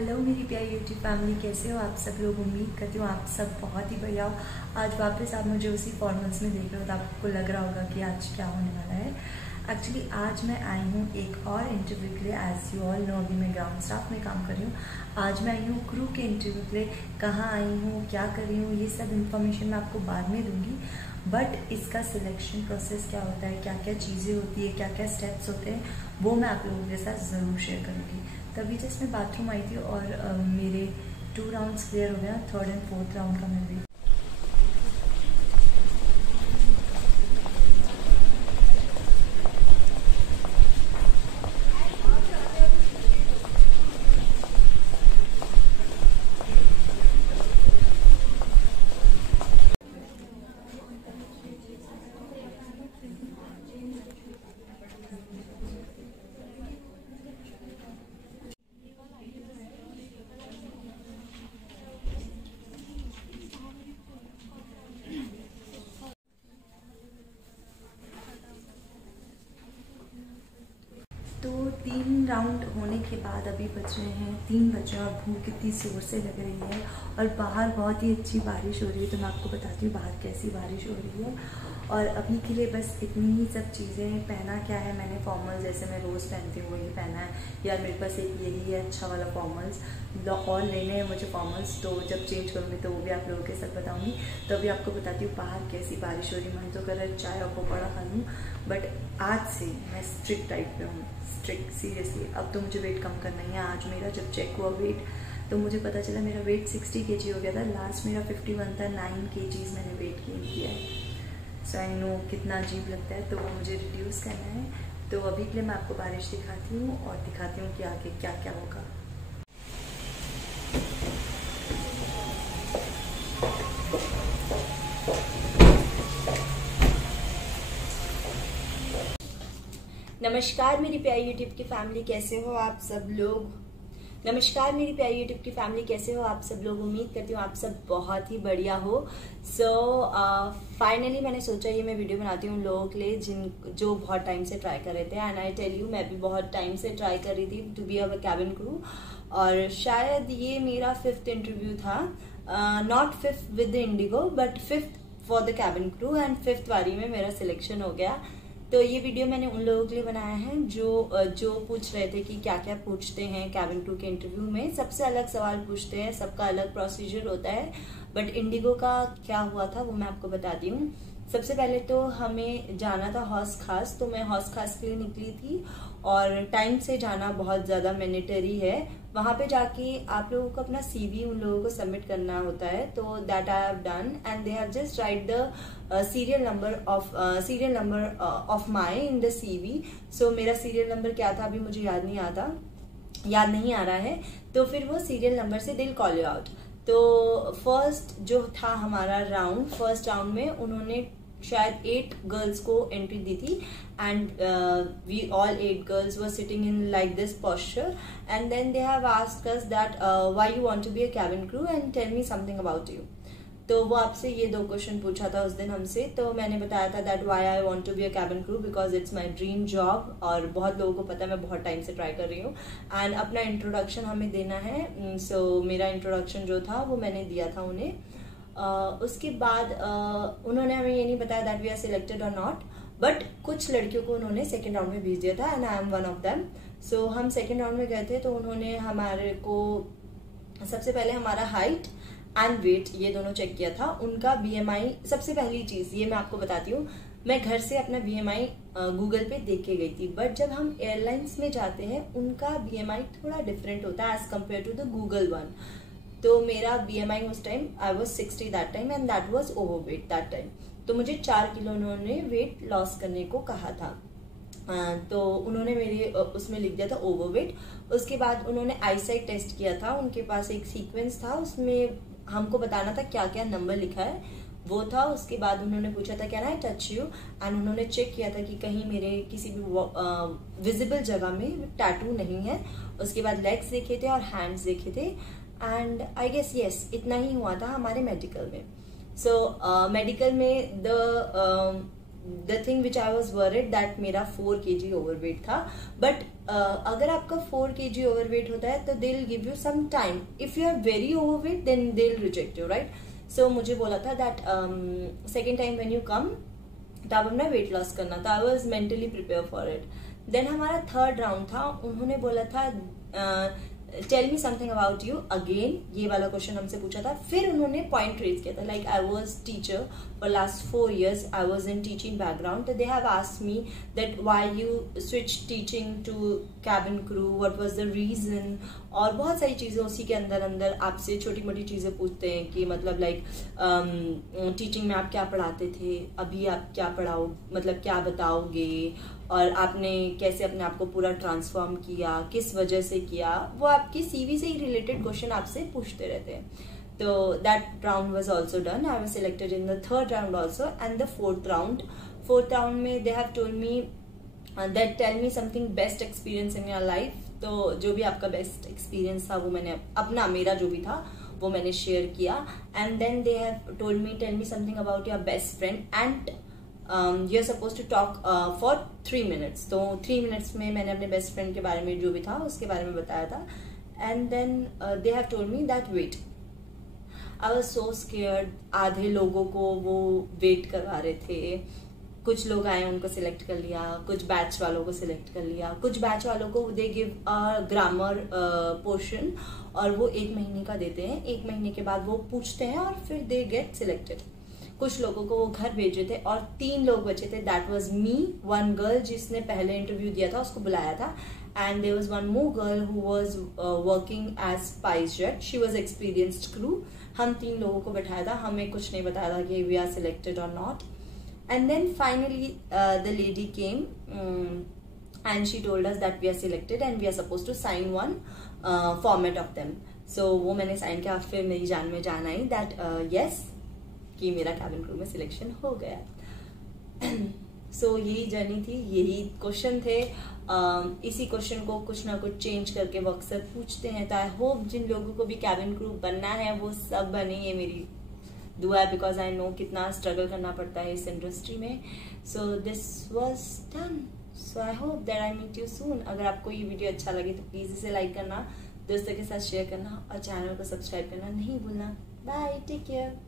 Hello मेरी प्यारी YouTube family, कैसे हो आप सब लोग। उम्मीद करती हूँ आप सब बहुत ही बढ़िया हो। आज वापस आप मुझे उसी फॉर्मल्स में देख रहे हो तो आपको लग रहा होगा कि आज क्या होने वाला है। एक्चुअली आज मैं आई हूँ एक और इंटरव्यू के लिए। एज यू ऑल नो, अभी मैं ग्राउंड स्टाफ में काम कर रही हूँ। आज मैं आई हूँ क्रू के इंटरव्यू के लिए। कहाँ आई हूँ, क्या कर रही हूँ, ये सब इन्फॉर्मेशन मैं आपको बाद में दूँगी। बट इसका सिलेक्शन प्रोसेस क्या होता है, क्या क्या चीज़ें होती है, क्या क्या स्टेप्स होते हैं, वो मैं आप लोगों के साथ ज़रूर शेयर करूँगी। तभी जस्ट मैं बाथरूम आई थी और मेरे 2 राउंड्स क्लियर हो गया। 3rd एंड 4th राउंड का मैं भी। तो 3 राउंड होने के बाद अभी बज रहे हैं 3 बजे और भूख कितनी जोर से लग रही है और बाहर बहुत ही अच्छी बारिश हो रही है। तो मैं आपको बताती हूँ बाहर कैसी बारिश हो रही है। और अभी के लिए बस इतनी ही सब चीज़ें। पहना क्या है मैंने, फॉर्मल्स जैसे मैं रोज़ पहनती हूँ ये पहना है। यार मेरे पास एक यही है अच्छा वाला फॉर्मल्स, और लेने हैं मुझे फॉर्मल्स। तो जब चेंज करूँगी तो वो भी आप लोगों के साथ बताऊँगी। तो अभी आपको बताती हूँ बाहर कैसी बारिश हो रही है। मन तो कर रहा है चाय और पकौड़ा खा लूँ, बट आज से मैं स्ट्रिक्ट टाइप पे हूँ। Strict seriously. अब तो मुझे वेट कम करना ही है। आज मेरा जब चेक हुआ वेट तो मुझे पता चला मेरा वेट 60 kg हो गया था। लास्ट मेरा 51 था। 9 kg मैंने वेट गेन किया है। सो आई नो कितना अजीब लगता है, तो वो मुझे रिड्यूस करना है। तो अभी के लिए मैं आपको बारिश दिखाती हूँ और दिखाती हूँ कि आगे क्या क्या होगा। नमस्कार मेरी प्यारी यूट्यूब की फैमिली, कैसे हो आप सब लोग। नमस्कार मेरी प्यारी यूट्यूब की फैमिली, कैसे हो आप सब लोग। उम्मीद करती हूँ आप सब बहुत ही बढ़िया हो। सो फाइनली मैंने सोचा ये मैं वीडियो बनाती हूँ उन लोगों के लिए जो बहुत टाइम से ट्राई कर रहे थे। एंड आई टेल यू, मैं भी बहुत टाइम से ट्राई कर रही थी to be a cabin crew. और शायद ये मेरा 5th इंटरव्यू था। Not 5th with IndiGo but 5th for the cabin crew. And 5th बारी में मेरा सिलेक्शन हो गया। तो ये वीडियो मैंने उन लोगों के लिए बनाया है जो पूछ रहे थे कि क्या क्या पूछते हैं कैबिन क्रू के इंटरव्यू में। सबसे अलग सवाल पूछते हैं, सबका अलग प्रोसीजर होता है। बट इंडिगो का क्या हुआ था वो मैं आपको बताती हूँ। सबसे पहले तो हमें जाना था हौस खास। तो मैं हौस खास के लिए निकली थी और टाइम से जाना बहुत ज़्यादा मैंडेटरी है। वहाँ पे जाके आप लोगों को अपना CV उन लोगों को सबमिट करना होता है। तो that I have done and they have just right the serial number of my in the CV। सो मेरा सीरियल नंबर क्या था अभी मुझे याद नहीं आ रहा है। तो फिर वो सीरियल नंबर से दिल कॉल यू आउट। तो फर्स्ट जो था हमारा राउंड, फर्स्ट राउंड में उन्होंने शायद 8 गर्ल्स को एंट्री दी थी। And we all 8 girls were sitting in like this posture. And then they have asked us that why you want to be a cabin crew and tell me something about you. तो वो आपसे ये 2 question पूछा था उस दिन हमसे। तो मैंने बताया था that why I want to be a cabin crew because it's my dream job. और बहुत लोगों को पता है मैं बहुत टाइम से ट्राई कर रही हूँ। एंड अपना इंट्रोडक्शन हमें देना है। सो मेरा इंट्रोडक्शन जो था वो मैंने दिया था उन्हें। उसके बाद उन्होंने हमें ये नहीं बताया दैट वी आर सिलेक्टेड और नॉट। बट कुछ लड़कियों को उन्होंने सेकेंड राउंड में भेज दिया था and I am one of them. So हम सेकेंड राउंड में गए थे। तो उन्होंने हमारे को सबसे पहले हमारा हाइट एंड वेट ये दोनों चेक किया था। उनका BMI सबसे पहली चीज ये मैं आपको बताती हूँ। मैं घर से अपना BMI गूगल पे देख के गई थी। बट जब हम एयरलाइंस में जाते हैं उनका BMI थोड़ा डिफरेंट होता है as compare to the Google one. तो मेरा BMI उस time I was 60 that time and that was over weight that time. तो मुझे 4 किलो उन्होंने वेट लॉस करने को कहा था। तो उन्होंने मेरे उसमें लिख दिया था ओवरवेट। उसके बाद उन्होंने आईसाइट टेस्ट किया था। उनके पास एक सीक्वेंस था, उसमें हमको बताना था क्या क्या नंबर लिखा है वो था। उसके बाद उन्होंने पूछा था can I touch you and उन्होंने चेक किया था कि कहीं मेरे किसी भी विजिबल जगह में टैटू नहीं है। उसके बाद लेग्स देखे थे और हैंड्स देखे थे। एंड आई गेस यस इतना ही हुआ था हमारे मेडिकल में। सो मेडिकल में the thing which I was worried that मेरा 4 kg ओवरवेट था। बट अगर आपका 4 kg ओवरवेट होता है तो they will give you some time. If you are very overweight then they will reject you, right. So मुझे बोला था that second time when you come तब अपना वेट लॉस करना था. I was mentally prepared for it. Then हमारा third round था. उन्होंने बोला था tell me something about you. Again ये वाला क्वेश्चन हमसे पूछा था. फिर उन्होंने पॉइंट रेज किया था like I was teacher for last 4 years. I was in teaching background. They have asked me that why you switch teaching to cabin crew, what was the reason, और बहुत सारी चीजें उसी के अंदर अंदर आपसे छोटी मोटी चीजें पूछते हैं कि मतलब लाइक टीचिंग में आप क्या पढ़ाते थे, अभी आप क्या पढ़ाओ, मतलब क्या बताओगे, और आपने कैसे अपने आप को पूरा ट्रांसफॉर्म किया, किस वजह से किया. वो आपकी सीवी से ही रिलेटेड क्वेश्चन आपसे पूछते रहते हैं. तो that round was also done. I was selected in the third round also and the fourth round में they have told me that tell me something best experience in your life. तो जो भी आपका बेस्ट एक्सपीरियंस था वो मैंने अपना, मेरा जो भी था वो मैंने शेयर किया. And then they have told me tell me something about your best friend and you are suppose to talk for 3 minutes. तो 3 minutes में मैंने अपने बेस्ट फ्रेंड के बारे में जो भी था उसके बारे में बताया था. And then they have told me that wait. I was so scared. आधे लोगों को वो वेट करवा रहे थे. कुछ लोग आए उनको सिलेक्ट कर लिया, कुछ बैच वालों को सिलेक्ट कर लिया, कुछ बैच वालों को they give a grammar portion और वो 1 महीने का देते हैं. 1 महीने के बाद वो पूछते हैं और फिर दे गेट सिलेक्टेड. कुछ लोगों को वो घर भेजे थे और 3 लोग बचे थे. दैट वाज मी, 1 गर्ल जिसने पहले इंटरव्यू दिया था उसको बुलाया था, and there was 1 more girl who was working as SpiceJet. She was experienced crew. हम 3 लोगों को बैठाया था. हमें कुछ नहीं बताया था कि वी आर सिलेक्टेड और not. And then finally the lady came and she told us that we are selected and we are suppose to sign 1 format of them. So वो मैंने साइन किया. फिर मेरी जान में जान आई दैट यस कि मेरा कैबिन क्रू में सिलेक्शन हो गया. सो यही जर्नी थी, यही क्वेश्चन थे. इसी क्वेश्चन को कुछ ना कुछ चेंज करके वो अक्सर पूछते हैं. तो आई होप जिन लोगों को भी कैबिन क्रू बनना है वो सब बने, ये मेरी दुआ है, बिकॉज आई नो कितना स्ट्रगल करना पड़ता है इस इंडस्ट्री में. So this was done. So I hope that I meet you soon. अगर आपको ये वीडियो अच्छा लगे तो प्लीज इसे लाइक करना, दोस्तों के साथ शेयर करना और चैनल को सब्सक्राइब करना नहीं भूलना. Bye, take care.